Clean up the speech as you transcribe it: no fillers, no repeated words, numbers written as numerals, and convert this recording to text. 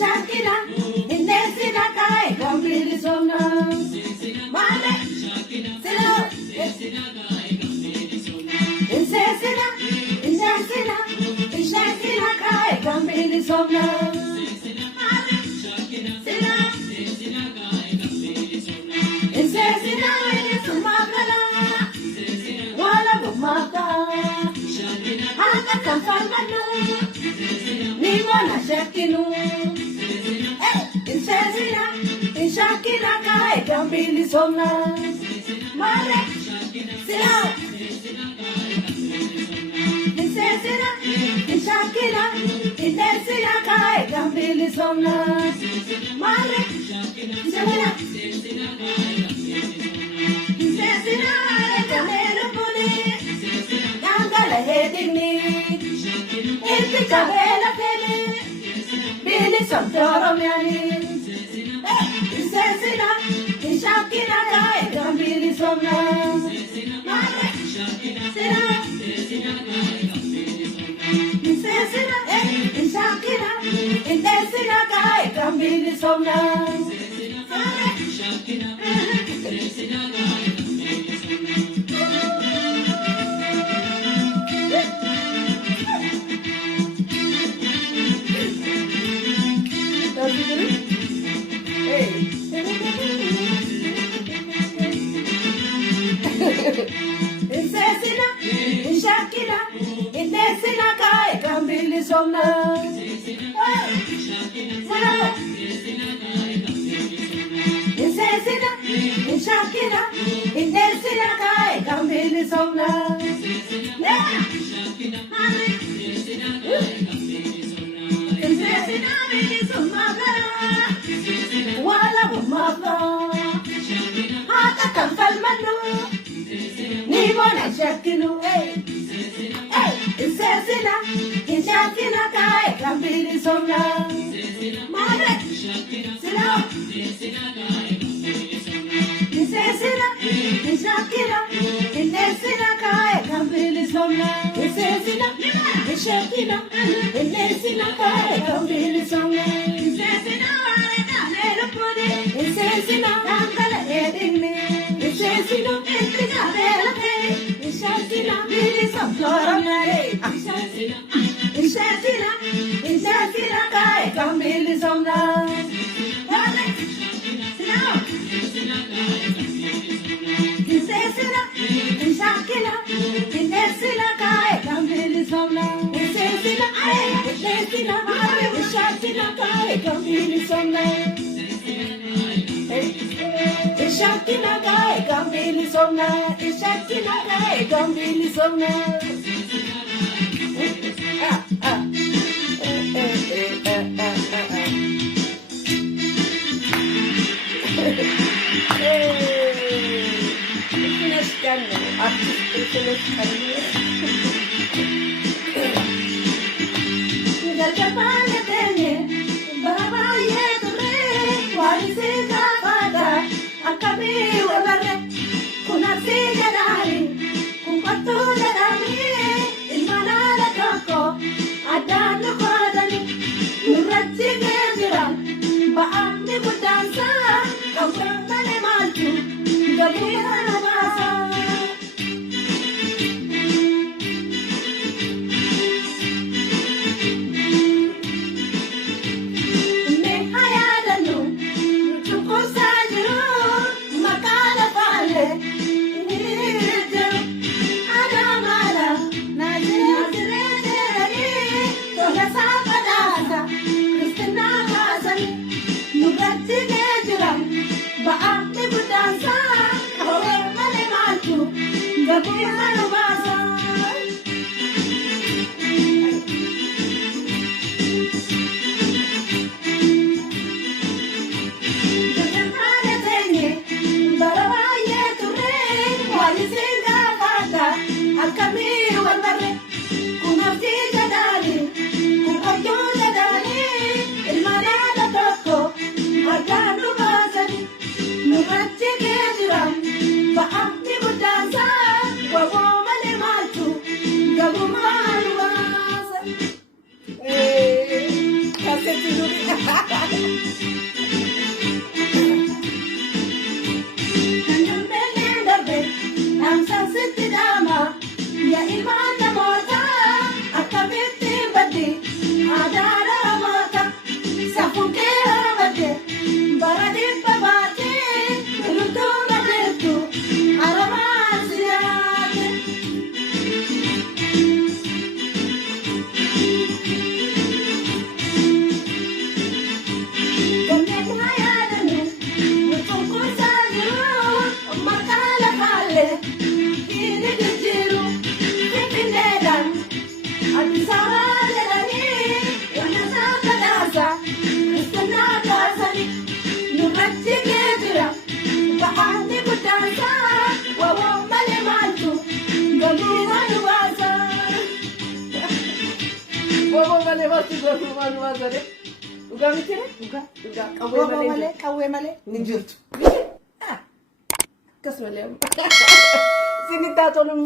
Shakira, Inesina Kai, Gambili Sona, Male, Sina, Insesina, Inesina, Shakira Kai, Gambili Sona, Male, Sina, Insesina, Sumagala, Wala Bumaka, Haka Kamfalmanu, Nimona Shakinu. Insesina, Shakira Kai, Gambili Sona, Male, Sina, Insesina, Shakira, Inesina Kai, Gambili Sona, Male, Sina, Insesina, Kamelu Puli, Nangala Hedini, Iti Kabela Pele, Billy Santoro Miani. Insesina, Shakira Kai, Gambili Sona, Male, Sina, Insesina, Shakira, Inesina Kai, Gambili Sona, Male, Insesina, Shakira, Inesina Kai, Gambili Sona, Insesina, Shakira, Inesina Kai, Gambili Sona, Insesina, Wala Bumaka, Haka Kamfalmanu, Nimona Shakinu, Insesina, Shakira Kai, Gambili Sona, Male, Sina, Insesina, Shakira, Inesina Kai, Gambili Sona, Insesina, Shakira, Inesina Kai, Gambili Sona, Insesina, Insesina, Nangala Edini, Insesina, Kabela Pele, Shakira, Billy Santoro Miani, Insesina Kai, Gambili Sona, Male, Sina, Insesina, Shakira, Inesina Kai, Gambili Sona, Insesina, Shakira Kai, Gambili Sona, Shakira Kai, Gambili Sona, Shakira Kai, Gambili Sona. Ya ilman mota akabete bade adara mata safuke bade barade babate ruto badetu aramasiyate kanya hayalane mutuko sajiro makala kale kine jiru Kawwe male ninjirtu kasmale sinita tolum